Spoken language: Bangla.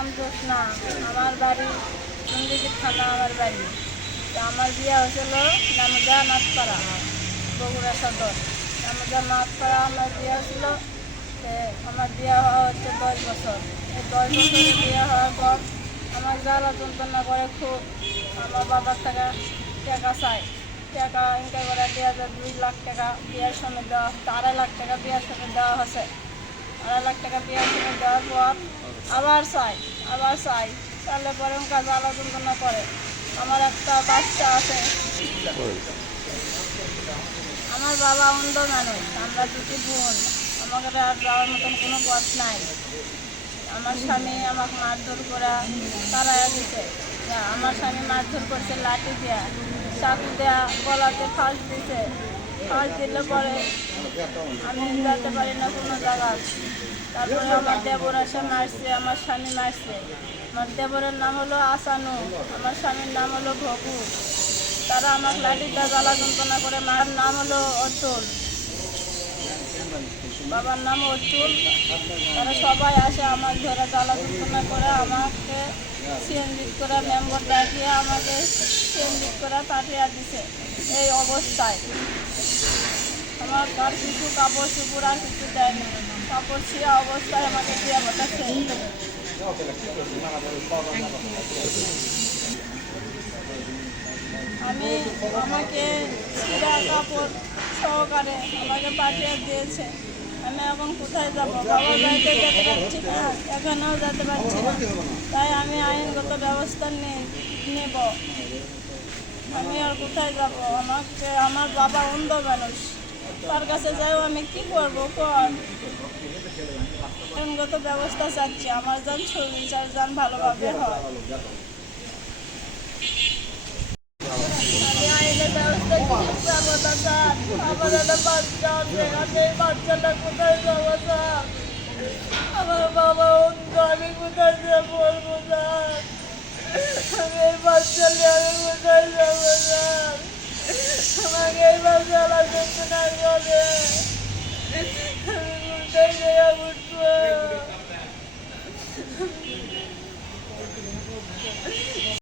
নাম জোৎস্না, আমার বাড়ি চন্দ্রদ্বীপ থানা আমার বাড়ি। তো আমার বিয়ে হয়েছিল নামুজা নাথপাড়া, বগুড়া সদর। নামুজা নাথপাড়া আমার বিয়ে হয়েছিল। আমার বিয়ে হওয়া হচ্ছে 10 বছর। এই 10 বছরে বিয়ে হওয়ার পর আমার জ্বালা যন্ত্রণা করে খুব। আমার বাবার টাকা চাই, টাকা ইনকাম করে দেওয়া যায় 2 লাখ টাকা বিয়ের সময় দেওয়া, 2.5 লাখ টাকা বিয়ের সময় দেওয়া হয়েছে। 2.5 লাখ টাকা বিয়ের সময় দেওয়ার পর আবার চাই তাহলে পরে ওনকা জ্বালা যন্ত্রণা করে। আমার একটা বাচ্চা আছে। আমার বাবা অন্ধ মানুষ, আমরা 2টি বোন। আমাদের আর যাওয়ার মতন কোনো পথ নাই। আমার স্বামী আমাকে মারধর করে তাড়াইয়া দিছে। আমার স্বামী মারধর করছে লাঠি দেয়া, চাকু দেয়া, গলাতে ফাঁস দিছে। ফাঁস দিলে পরে আমি যেতে পারি না কোনো জায়গায়। তারপরে আমার দেবর এসে মারছে, আমার স্বামী মারছে। আমার দেবরের নাম হলো আসানু, আমার স্বামীর নাম হলো ভগু। তারা আমার লাঠিটা জ্বালা যন্ত্রণা করে। মার নাম হলো অতুল, বাবার নাম অতুল। তারা সবাই আসে আমার ধরে জ্বালা যন্ত্রণা করে, আমাকে সিএনজিত করে মেম্বার দেখিয়ে আমাকে সিএনজিত করে পাঠিয়ে দিছে। এই অবস্থায় আমার আর কিছু কাপড় চুপড় আর কিছু দেয়নি। কাপড় ছিঁড়া অবস্থায় আমাকে দিয়ে পাঠাচ্ছে। আমাকে ছিঁড়া কাপড় সহকারে আমাকে পাঠিয়ে দিয়েছে। আমি এখন কোথায় যাব? বাবার বাড়িতে যেতে পারছি না, এখানেও যেতে পারছি না। তাই আমি আইনগত ব্যবস্থা নেব। আমি আর কোথায় যাব? আমার বাবা অন্ধ মানুষ, তার কাছে যাইও আমি কি করবো? আইনগত ব্যবস্থা চাচ্ছি, আমার যেন সুবিচার যেন ভালোভাবে হয়। আমি আইনের ব্যবস্থা কি যাবো দাদা? আমার একটা বাচ্চা আছে, আমি এই বাচ্চাটা কোথায় যাবো স্যার? আমার বাবা অন্ধ, আমি কোথায় যে বলবো স্যার? আমি এই বাচ্চা নিয়ে আমি কোথায় যাবো স্যার? আমাকে এই বাচ্চা যন্ত্রণা করে।